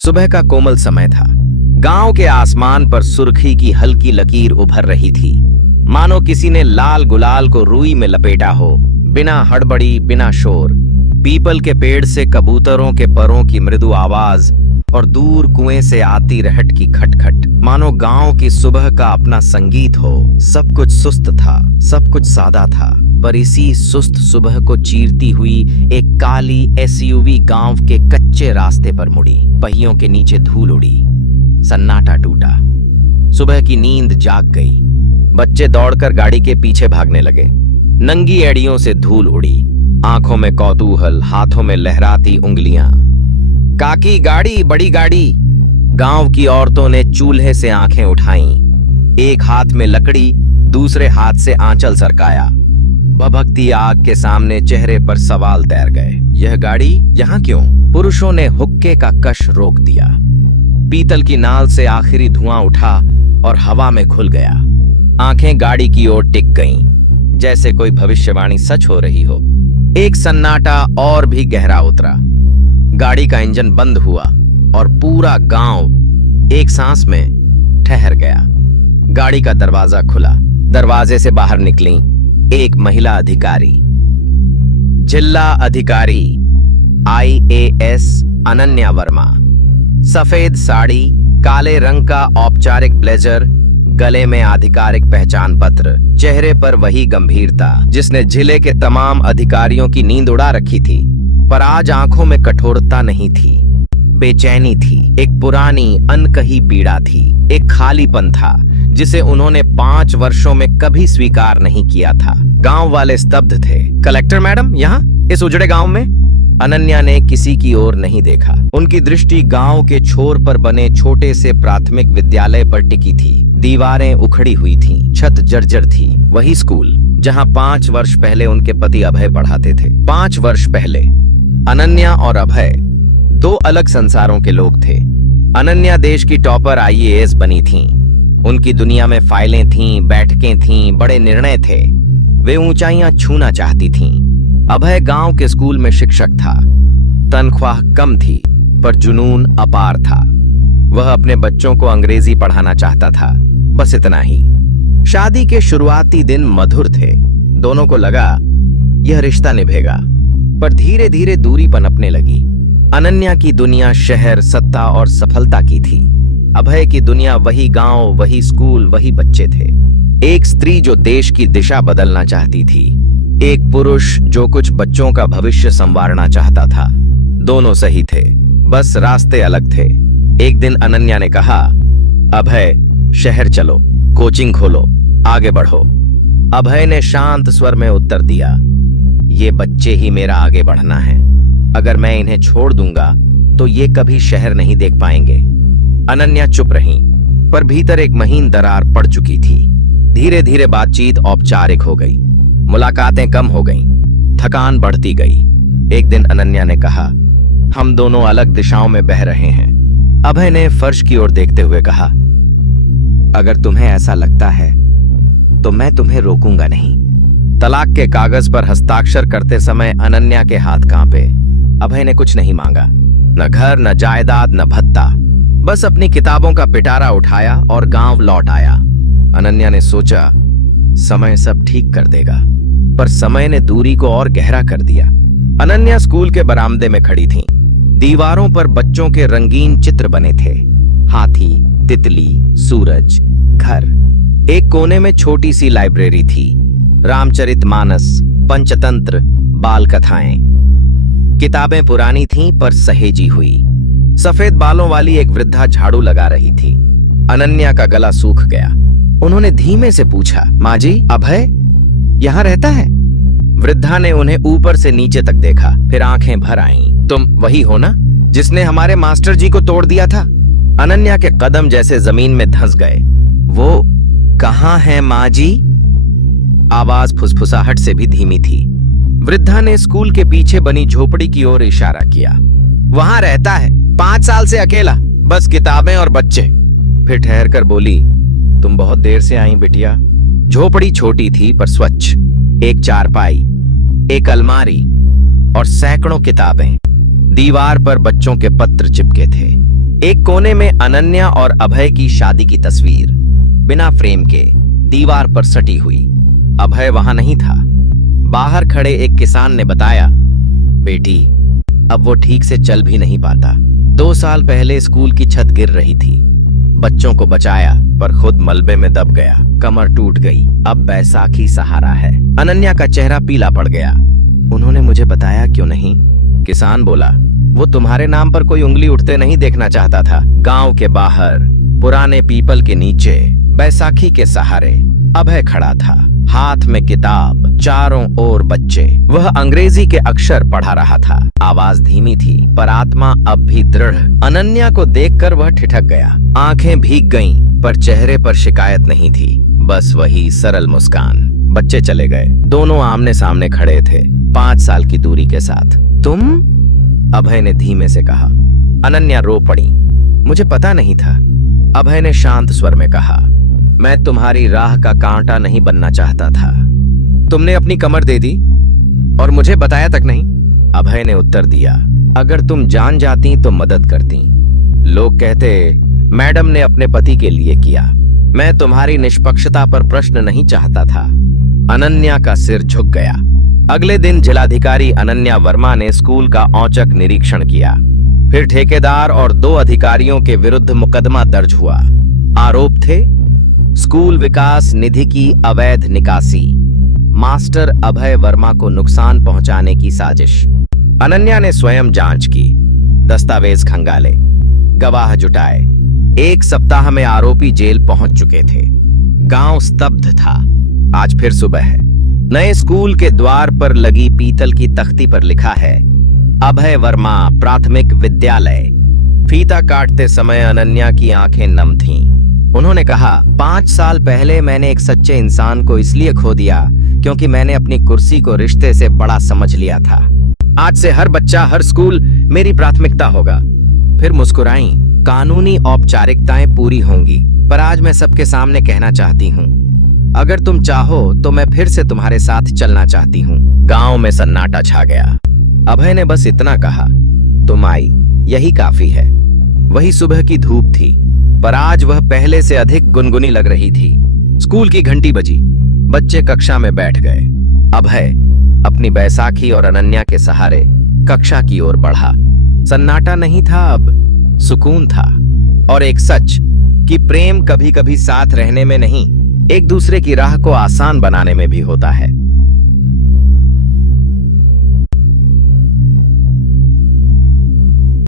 सुबह का कोमल समय था। गांव के आसमान पर सुर्खी की हल्की लकीर उभर रही थी, मानो किसी ने लाल गुलाल को रुई में लपेटा हो। बिना हड़बड़ी, बिना शोर, पीपल के पेड़ से कबूतरों के परों की मृदु आवाज और दूर कुएं से आती रहट की खटखट, मानो गांव की सुबह का अपना संगीत हो। सब कुछ सुस्त था, सब कुछ सादा था, पर इसी सुस्त सुबह को चीरती हुई एक काली एसयूवी गांव के कच्चे रास्ते पर मुड़ी। पहियों के नीचे धूल उड़ी, सन्नाटा टूटा, सुबह की नींद जाग गई। बच्चे दौड़कर गाड़ी के पीछे भागने लगे। नंगी एड़ियों से धूल उड़ी, आंखों में कौतूहल, हाथों में लहराती उंगलियां। काकी गाड़ी, बड़ी गाड़ी। गांव की औरतों ने चूल्हे से आंखें उठाईं। एक हाथ में लकड़ी, दूसरे हाथ से आंचल सरकाया। भभकती आग के सामने चेहरे पर सवाल तैर गए। यह गाड़ी यहाँ क्यों? पुरुषों ने हुक्के का कश रोक दिया। पीतल की नाल से आखिरी धुआं उठा और हवा में घुल गया। आंखें गाड़ी की ओर टिक गईं, जैसे कोई भविष्यवाणी सच हो रही हो। एक सन्नाटा और भी गहरा उतरा। गाड़ी का इंजन बंद हुआ और पूरा गांव एक सांस में ठहर गया। गाड़ी का दरवाजा खुला। दरवाजे से बाहर निकली एक महिला अधिकारी, जिला अधिकारी IAS अनन्या वर्मा। सफेद साड़ी, काले रंग का औपचारिक ब्लेजर, गले में आधिकारिक पहचान पत्र, चेहरे पर वही गंभीरता जिसने जिले के तमाम अधिकारियों की नींद उड़ा रखी थी। पर आज आंखों में कठोरता नहीं थी, बेचैनी थी। एक पुरानी अनकही पीड़ा थी, एक खालीपन था जिसे उन्होंने 5 वर्षों में कभी स्वीकार नहीं किया था। गांव वाले स्तब्ध थे। कलेक्टर मैडम यहाँ, इस उजड़े गांव में? अनन्या ने किसी की ओर नहीं देखा। उनकी दृष्टि गांव के छोर पर बने छोटे से प्राथमिक विद्यालय पर टिकी थी। दीवारें उखड़ी हुई थीं, छत जर्जर थी। वही स्कूल जहां 5 वर्ष पहले उनके पति अभय पढ़ाते थे। 5 वर्ष पहले अनन्या और अभय 2 अलग संसारों के लोग थे। अनन्या देश की टॉपर IAS बनी थीं। उनकी दुनिया में फाइलें थीं, बैठकें थीं, बड़े निर्णय थे। वे ऊंचाइयां छूना चाहती थीं। अभय गांव के स्कूल में शिक्षक था। तनख्वाह कम थी, पर जुनून अपार था। वह अपने बच्चों को अंग्रेजी पढ़ाना चाहता था, बस इतना ही। शादी के शुरुआती दिन मधुर थे। दोनों को लगा यह रिश्ता निभेगा, पर धीरे धीरे दूरी पनपने लगी। अनन्या की दुनिया शहर, सत्ता और सफलता की थी। अभय की दुनिया वही गांव, वही स्कूल, वही बच्चे थे। एक स्त्री जो देश की दिशा बदलना चाहती थी, एक पुरुष जो कुछ बच्चों का भविष्य संवारना चाहता था। दोनों सही थे, बस रास्ते अलग थे। एक दिन अनन्या ने कहा, अभय शहर चलो, कोचिंग खोलो, आगे बढ़ो। अभय ने शांत स्वर में उत्तर दिया, ये बच्चे ही मेरा आगे बढ़ना है। अगर मैं इन्हें छोड़ दूंगा तो ये कभी शहर नहीं देख पाएंगे। अनन्या चुप रही, पर भीतर एक महीन दरार पड़ चुकी थी। धीरे धीरे बातचीत औपचारिक हो गई, मुलाकातें कम हो गईं, थकान बढ़ती गई। एक दिन अनन्या ने कहा, हम दोनों अलग दिशाओं में बह रहे हैं। अभय ने फर्श की ओर देखते हुए कहा, अगर तुम्हें ऐसा लगता है तो मैं तुम्हें रोकूंगा नहीं। तलाक के कागज पर हस्ताक्षर करते समय अनन्या के हाथ कांपे। अभय ने कुछ नहीं मांगा, न घर, न जायदाद, न भत्ता, बस अपनी किताबों का पिटारा उठाया और गांव लौट आया। अनन्या ने सोचा, समय सब ठीक कर देगा, पर समय ने दूरी को और गहरा कर दिया। अनन्या स्कूल के बरामदे में खड़ी थी। दीवारों पर बच्चों के रंगीन चित्र बने थे, हाथी, तितली, सूरज, घर। एक कोने में छोटी सी लाइब्रेरी थी, रामचरितमानस, पंचतंत्र, बाल कथाएं। किताबें पुरानी थीं पर सहेजी हुई। सफेद बालों वाली एक वृद्धा झाड़ू लगा रही थी। अनन्या का गला सूख गया। उन्होंने धीमे से पूछा, माँ जी, अभय यहाँ रहता है? वृद्धा ने उन्हें ऊपर से नीचे तक देखा, फिर आंखें भर आईं। तुम वही हो ना जिसने हमारे मास्टर जी को तोड़ दिया था? अनन्या के कदम जैसे जमीन में धंस गए। वो कहाँ है माँ जी? आवाज फुसफुसाहट से भी धीमी थी। वृद्धा ने स्कूल के पीछे बनी झोपड़ी की ओर इशारा किया। वहां रहता है, 5 साल से अकेला, बस किताबें और बच्चे। फिर ठहर कर बोली, तुम बहुत देर से आई बिटिया। झोपड़ी छोटी थी पर स्वच्छ। एक चारपाई, एक अलमारी और सैकड़ों किताबें। दीवार पर बच्चों के पत्र चिपके थे। एक कोने में अनन्या और अभय की शादी की तस्वीर बिना फ्रेम के दीवार पर सटी हुई। अभय वहां नहीं था। बाहर खड़े एक किसान ने बताया, बेटी अब वो ठीक से चल भी नहीं पाता। 2 साल पहले स्कूल की छत गिर रही थी, बच्चों को बचाया पर खुद मलबे में दब गया, कमर टूट गई, अब बैसाखी सहारा है। अनन्या का चेहरा पीला पड़ गया। उन्होंने मुझे बताया क्यों नहीं? किसान बोला, वो तुम्हारे नाम पर कोई उंगली उठते नहीं देखना चाहता था। गांव के बाहर पुराने पीपल के नीचे बैसाखी के सहारे अभय खड़ा था, हाथ में किताब, चारों ओर बच्चे। वह अंग्रेजी के अक्षर पढ़ा रहा था। आवाज धीमी थी पर आत्मा अब भी दृढ़। अनन्या को देखकर वह ठिठक गया। आंखें भीग गईं पर चेहरे पर शिकायत नहीं थी, बस वही सरल मुस्कान। बच्चे चले गए। दोनों आमने सामने खड़े थे, 5 साल की दूरी के साथ। तुम? अभय ने धीमे से कहा। अनन्या रो पड़ी। मुझे पता नहीं था। अभय ने शांत स्वर में कहा, मैं तुम्हारी राह का कांटा नहीं बनना चाहता था। तुमने अपनी कमर दे दी और मुझे बताया तक नहीं। अभय ने उत्तर दिया, अगर तुम जान जाती तो मदद करती। लोग कहते मैडम ने अपने पति के लिए किया। मैं तुम्हारी निष्पक्षता पर प्रश्न नहीं चाहता था। अनन्या का सिर झुक गया। अगले दिन जिलाधिकारी अनन्या वर्मा ने स्कूल का औचक निरीक्षण किया। फिर ठेकेदार और 2 अधिकारियों के विरुद्ध मुकदमा दर्ज हुआ। आरोप थे स्कूल विकास निधि की अवैध निकासी, मास्टर अभय वर्मा को नुकसान पहुंचाने की साजिश। अनन्या ने स्वयं जांच की, दस्तावेज खंगाले, गवाह जुटाए। 1 सप्ताह में आरोपी जेल पहुंच चुके थे। गांव स्तब्ध था। आज फिर सुबह है। नए स्कूल के द्वार पर लगी पीतल की तख्ती पर लिखा है, अभय वर्मा प्राथमिक विद्यालय। फीता काटते समय अनन्या की आंखें नम थीं। उन्होंने कहा, 5 साल पहले मैंने एक सच्चे इंसान को इसलिए खो दिया क्योंकि मैंने अपनी कुर्सी को रिश्ते से बड़ा समझ लिया था। आज से हर बच्चा, हर स्कूल मेरी प्राथमिकता होगा। फिर मुस्कुराई। कानूनी औपचारिकताएं पूरी होंगी, पर आज मैं सबके सामने कहना चाहती हूँ, अगर तुम चाहो तो मैं फिर से तुम्हारे साथ चलना चाहती हूँ। गांव में सन्नाटा छा गया। अभय ने बस इतना कहा, तुम आई, यही काफी है। वही सुबह की धूप थी, पर आज वह पहले से अधिक गुनगुनी लग रही थी। स्कूल की घंटी बजी। बच्चे कक्षा में बैठ गए। अभय अपनी बैसाखी और अनन्या के सहारे कक्षा की ओर बढ़ा। सन्नाटा नहीं था, अब सुकून था। और एक सच कि प्रेम कभी कभी साथ रहने में नहीं, एक दूसरे की राह को आसान बनाने में भी होता है।